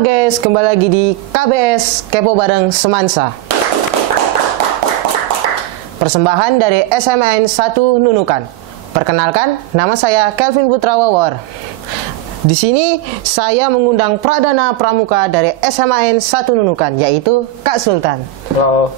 Halo guys, kembali lagi di KBS Kepo Bareng Semansa. Persembahan dari SMAN 1 Nunukan. Perkenalkan, nama saya Kelvin Putra Wawor. Di sini saya mengundang Pradana Pramuka dari SMAN 1 Nunukan, yaitu Kak Sultan. Halo.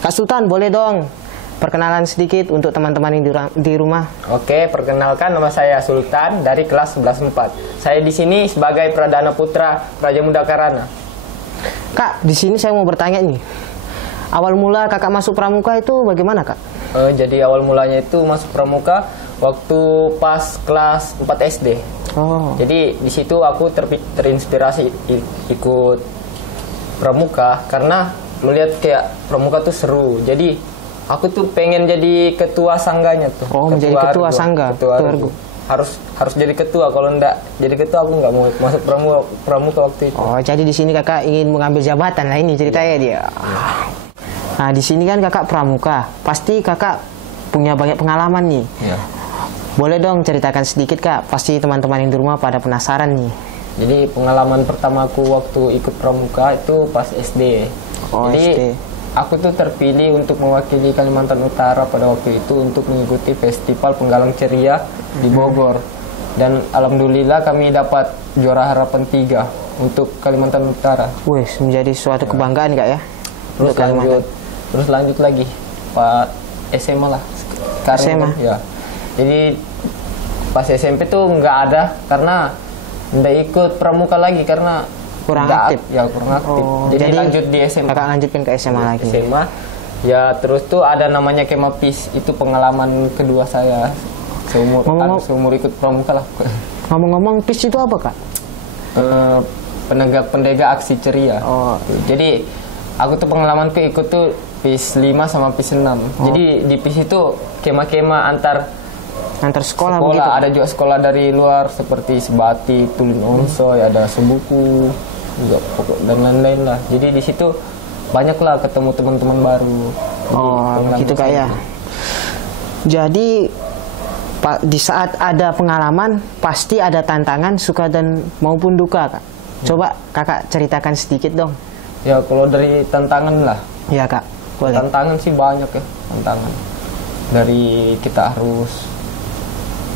Kak Sultan, boleh dong perkenalan sedikit untuk teman-teman yang di rumah. Oke, perkenalkan nama saya Sultan dari kelas 11-4. Saya di sini sebagai Pradana Putra Praja Muda Karana. Kak, di sini saya mau bertanya nih. Awal mula kakak masuk pramuka itu bagaimana, Kak? Jadi awal mulanya itu masuk pramuka waktu pas kelas 4 SD. Oh. Jadi di situ aku terinspirasi ikut pramuka karena lu lihat kayak pramuka tuh seru. Jadi aku tuh pengen jadi ketua sangganya tuh. Oh, menjadi ketua sangga. Ketua Argo. Harus jadi ketua. Kalau enggak jadi ketua aku nggak mau masuk pramuka waktu itu. Oh, jadi di sini kakak ingin mengambil jabatan lah, ini ceritanya dia. Nah, di sini kan kakak pramuka. Pasti kakak punya banyak pengalaman nih. Iya. Boleh dong ceritakan sedikit, Kak. Pasti teman-teman yang di rumah pada penasaran nih. Jadi pengalaman pertamaku waktu ikut pramuka itu pas SD. Oh, Jadi SD. aku tuh terpilih untuk mewakili Kalimantan Utara pada waktu itu untuk mengikuti festival Penggalang Ceria di Bogor. Dan alhamdulillah kami dapat juara harapan 3 untuk Kalimantan Utara. Wih, menjadi suatu kebanggaan, Kak, ya. Terus lanjut lagi Pak SMA lah. SMA? Ya. Jadi pas SMP tuh nggak ada karena nggak ikut pramuka lagi karena Kurang aktif. Ya kurang aktif. Oh, jadi lanjut di SMA. Kakak lanjutkan ke SMA lagi. SMA. Ya terus tuh ada namanya Kemapis. Itu pengalaman kedua saya seumur ikut pramuka lah. Ngomong-ngomong, PIS itu apa, Kak? Penegak aksi ceria. Oh. Jadi aku tuh pengalamanku ikut tuh PIS 5 sama PIS 6. Jadi di PIS itu kema-kema antar sekolah begitu. Ada juga sekolah dari luar seperti Sebati, Tulin Onsoy, ada Sebuku, juga dan lain-lain lah. Jadi di situ banyaklah ketemu teman-teman baru. Gitu Kak ya. Jadi di saat ada pengalaman pasti ada tantangan, suka dan maupun duka, Kak. Coba Kakak ceritakan sedikit dong. Ya kalau dari tantangan lah. Ya, Kak. Boleh. Tantangan sih banyak ya, tantangan. Dari kita harus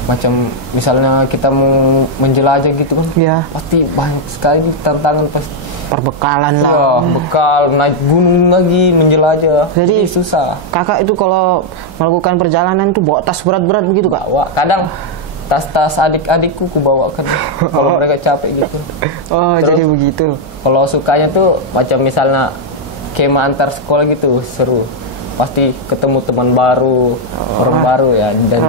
macam misalnya kita mau menjelajah gitu kan. Iya. Pasti banyak sekali tantangan pasti. Perbekalan lah. Ya, bekal, naik gunung lagi, menjelajah. Jadi susah. Kakak itu kalau melakukan perjalanan itu bawa tas berat-berat begitu, Kak? Bawa. Kadang tas-tas adik-adikku ku bawakan kalau mereka capek gitu. Oh, terus, jadi begitu. Kalau sukanya tuh macam misalnya kema antar sekolah gitu, seru. Pasti ketemu teman baru, orang baru ya, dan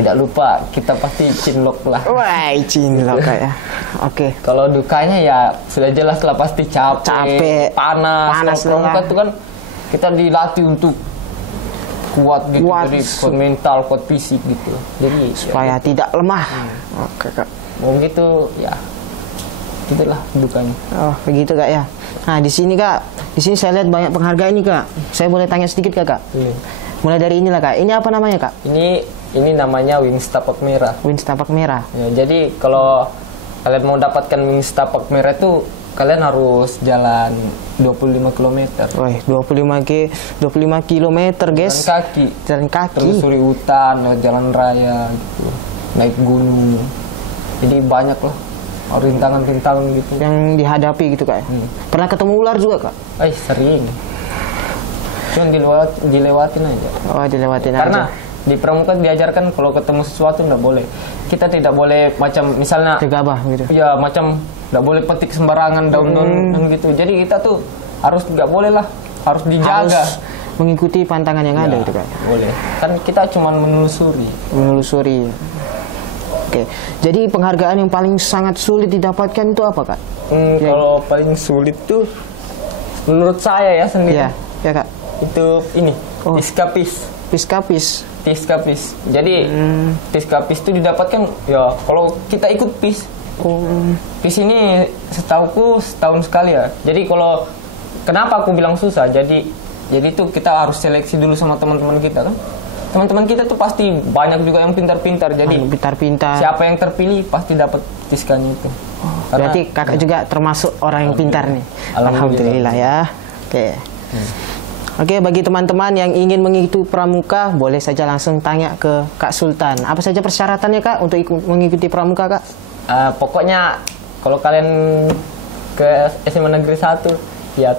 tidak lupa kita pasti cinlok lah. Wah, cinlok kayak. Oke. Kalau dukanya ya sudah jelas lah, pasti capek, panas pramuka tuh kan kita dilatih untuk kuat gitu, jadi kuat mental, kuat fisik gitu. Jadi supaya tidak lemah. Oke, Kak. Mau gitu ya. Itulah dukanya. Oh, begitu, Kak ya. Nah, di sini, Kak. Di sini saya lihat banyak penghargaan nih, Kak. Saya boleh tanya sedikit, Kak? Mulai dari inilah, Kak. Ini apa namanya, Kak? Ini namanya Wings Tapak Merah. Wings Tapak Merah. Ya, jadi kalau kalian mau dapatkan Wings Tapak Merah itu kalian harus jalan 25 km. Wih, 25 km, guys. Jalan kaki. Telusuri hutan, lewat jalan raya gitu. Naik gunung. Jadi banyak lah rintangan-rintangan gitu yang dihadapi gitu, Kak. Pernah ketemu ular juga, Kak? Sering. Cuman dilewatin aja. Oh, dilewatin aja. Karena di pramuka diajarkan kalau ketemu sesuatu nggak boleh. Kita tidak boleh macam misalnya gegabah gitu. Ya, macam nggak boleh petik sembarangan daun-daun gitu. Jadi kita tuh harus nggak boleh lah, harus dijaga. Harus mengikuti pantangan yang ada gitu, Kak. Boleh. Kan kita cuma menelusuri. Oke, jadi penghargaan yang paling sangat sulit didapatkan itu apa, Kak? Kalau paling sulit tuh menurut saya ya sendiri. Ya, Kak. Itu ini, Piskapis. Jadi Piskapis itu didapatkan ya kalau kita ikut PIS. PIS ini setauku setahun sekali ya. Jadi kalau kenapa aku bilang susah? Jadi tuh kita harus seleksi dulu sama teman-teman kita kan. Teman-teman kita tuh pasti banyak juga yang pintar-pintar. Jadi pintar-pintar. Siapa yang terpilih pasti dapat tiskannya itu. Berarti kakak juga termasuk orang yang pintar nih. Alhamdulillah ya. Oke. Oke, bagi teman-teman yang ingin mengikuti pramuka, boleh saja langsung tanya ke Kak Sultan. Apa saja persyaratannya Kak untuk mengikuti pramuka Kak? Pokoknya kalau kalian ke SMA Negeri 1, ya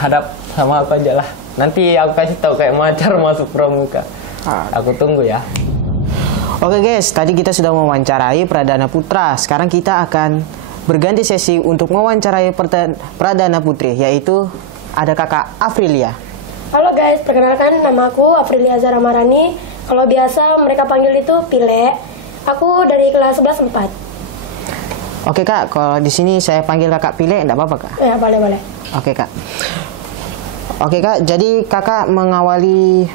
hadap sama aku aja lah. Nanti aku kasih tahu kayak cara masuk pramuka. Aku tunggu ya. Oke guys, tadi kita sudah mewawancarai Pradana Putra. Sekarang kita akan berganti sesi untuk mewawancarai Pradana Putri, yaitu ada Kakak Afrilia. Halo guys, perkenalkan nama aku Afrilia Zara Marani. Kalau biasa mereka panggil itu Pile. Aku dari kelas 11 4. Oke Kak, kalau di sini saya panggil Kakak Pile, enggak apa-apa Kak? Ya, boleh. Oke Kak. Oke Kak, jadi Kakak mengawali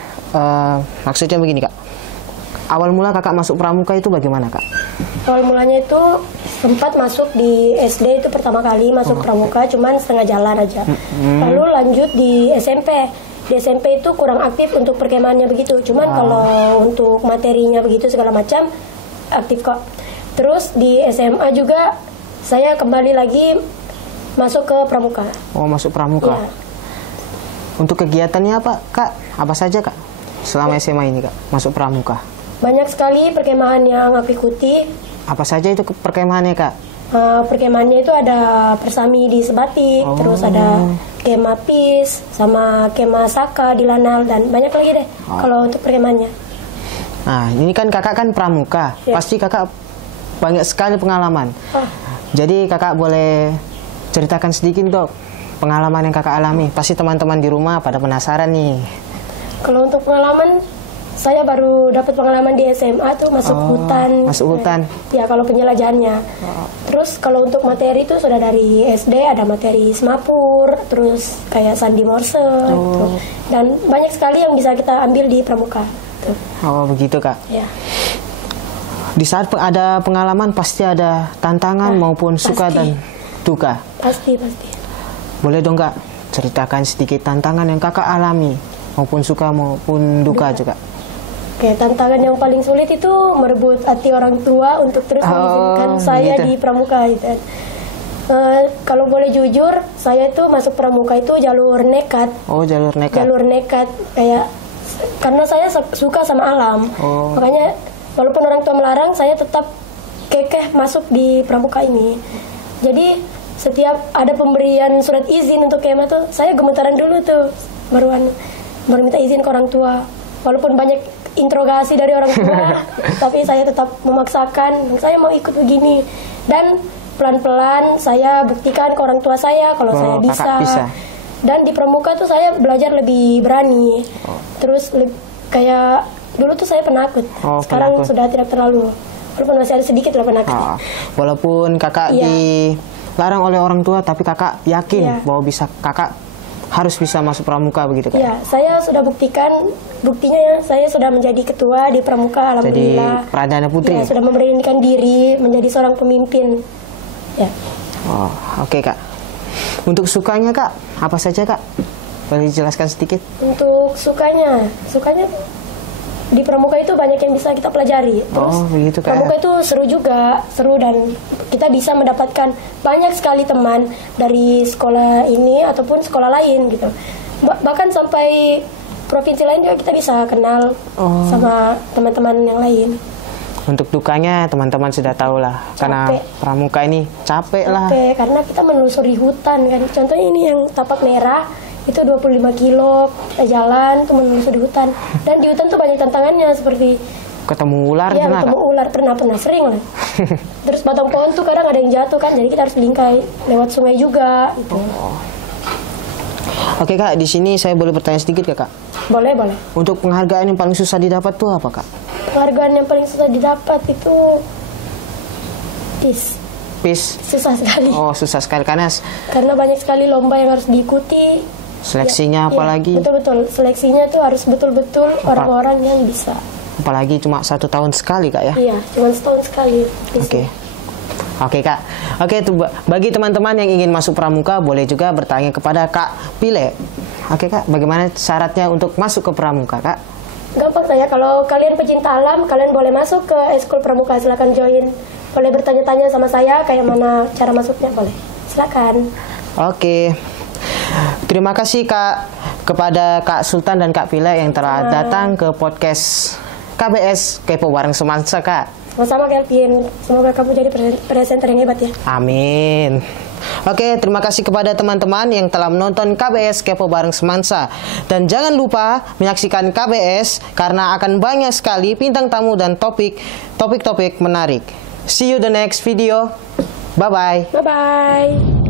maksudnya begini Kak. Awal mula Kakak masuk pramuka itu bagaimana Kak? Awal mulanya itu sempat masuk di SD, itu pertama kali masuk pramuka, cuman setengah jalan aja. Lalu lanjut di SMP. Di SMP itu kurang aktif untuk perkemahannya begitu. Cuman kalau untuk materinya begitu segala macam aktif kok. Terus di SMA juga saya kembali lagi masuk ke pramuka. Oh, masuk pramuka. Ya. Untuk kegiatannya apa Kak? Apa saja Kak? Selama SMA ini Kak, masuk pramuka. Banyak sekali perkemahan yang aku ikuti. Apa saja itu perkemahannya Kak? Perkemahannya itu ada Persami di Sebatik, terus ada kemah PIS, sama kemah Saka di Lanal, dan banyak lagi deh kalau untuk perkemahannya. Nah, ini kan Kakak kan pramuka, pasti Kakak banyak sekali pengalaman. Jadi Kakak boleh ceritakan sedikit dok pengalaman yang Kakak alami. Pasti teman-teman di rumah pada penasaran nih. Kalau untuk pengalaman, saya baru dapat pengalaman di SMA tuh masuk hutan. Masuk hutan. Ya kalau penjelajahannya. Terus kalau untuk materi itu sudah dari SD ada materi semapur, terus kayak sandi morse, gitu. Dan banyak sekali yang bisa kita ambil di pramuka. Tuh. Oh begitu Kak. Ya. Di saat ada pengalaman pasti ada tantangan maupun suka dan duka. Pasti. Boleh dong Kak ceritakan sedikit tantangan yang Kakak alami maupun suka maupun duka juga. Oke, tantangan yang paling sulit itu merebut hati orang tua untuk terus mengizinkan saya gitu. di pramuka gitu. Kalau boleh jujur, saya itu masuk pramuka itu jalur nekat. Oh, jalur nekat. Jalur nekat kayak karena saya suka sama alam. Makanya walaupun orang tua melarang, saya tetap kekeh masuk di pramuka ini. Jadi setiap ada pemberian surat izin untuk kemah tuh, saya gemetaran dulu tuh baru minta izin ke orang tua. Walaupun banyak interogasi dari orang tua, tapi saya tetap memaksakan, saya mau ikut begini. Dan pelan-pelan saya buktikan ke orang tua saya kalau saya bisa. Dan di pramuka tuh saya belajar lebih berani. Terus kayak dulu tuh saya penakut. Sekarang sudah tidak terlalu. Walaupun masih ada sedikit lah penakut. Walaupun Kakak dilarang oleh orang tua, tapi Kakak yakin bahwa kakak harus bisa masuk pramuka begitu kan? Ya, saya sudah buktikan, buktinya ya saya sudah menjadi ketua di pramuka, alhamdulillah. Jadi Pradana Putri. Ya, sudah memberanikan diri menjadi seorang pemimpin. Ya. Oke Kak. Untuk sukanya Kak, apa saja Kak? Boleh dijelaskan sedikit? Untuk sukanya di pramuka itu banyak yang bisa kita pelajari. Terus begitu, Kak. pramuka itu seru juga, seru, dan kita bisa mendapatkan banyak sekali teman dari sekolah ini ataupun sekolah lain gitu. Bahkan sampai provinsi lain juga kita bisa kenal sama teman-teman yang lain. Untuk dukanya teman-teman sudah tahu lah, karena pramuka ini capek lah. Karena kita menelusuri hutan kan. Contohnya ini yang tapak merah itu 25 kilo kita jalan tuh menelusuri hutan, dan di hutan tuh banyak tantangannya seperti ketemu ular. Iya, ketemu ular pernah sering lah. Terus batang pohon tuh kadang ada yang jatuh kan, jadi kita harus bingkai lewat sungai juga gitu. Oke Kak, di sini saya boleh bertanya sedikit ya Kak? Boleh. Untuk penghargaan yang paling susah didapat tuh apa Kak? Penghargaan yang paling susah didapat itu PIS. Susah sekali. Susah sekali karena banyak sekali lomba yang harus diikuti. Seleksinya apalagi? Betul. Seleksinya tuh harus betul-betul orang-orang yang bisa. Apalagi cuma 1 tahun sekali Kak ya? Iya, cuma setahun sekali. Oke Kak. Oke, tuh bagi teman-teman yang ingin masuk pramuka boleh juga bertanya kepada Kak Pile. Oke Kak, bagaimana syaratnya untuk masuk ke pramuka Kak? Gampang saya, kalau kalian pecinta alam, kalian boleh masuk ke Eskul Pramuka, silakan join boleh bertanya-tanya sama saya kayak mana cara masuknya, boleh. Silakan. Oke. Terima kasih Kak kepada Kak Sultan dan Kak Vila yang telah datang ke podcast KBS Kepo Bareng Semansa, Kak. Sama-sama Kelvin, semoga kamu jadi presenter yang hebat ya. Amin. Oke, terima kasih kepada teman-teman yang telah menonton KBS Kepo Bareng Semansa. Dan jangan lupa menyaksikan KBS karena akan banyak sekali bintang tamu dan topik-topik menarik. See you the next video. Bye-bye. Bye-bye.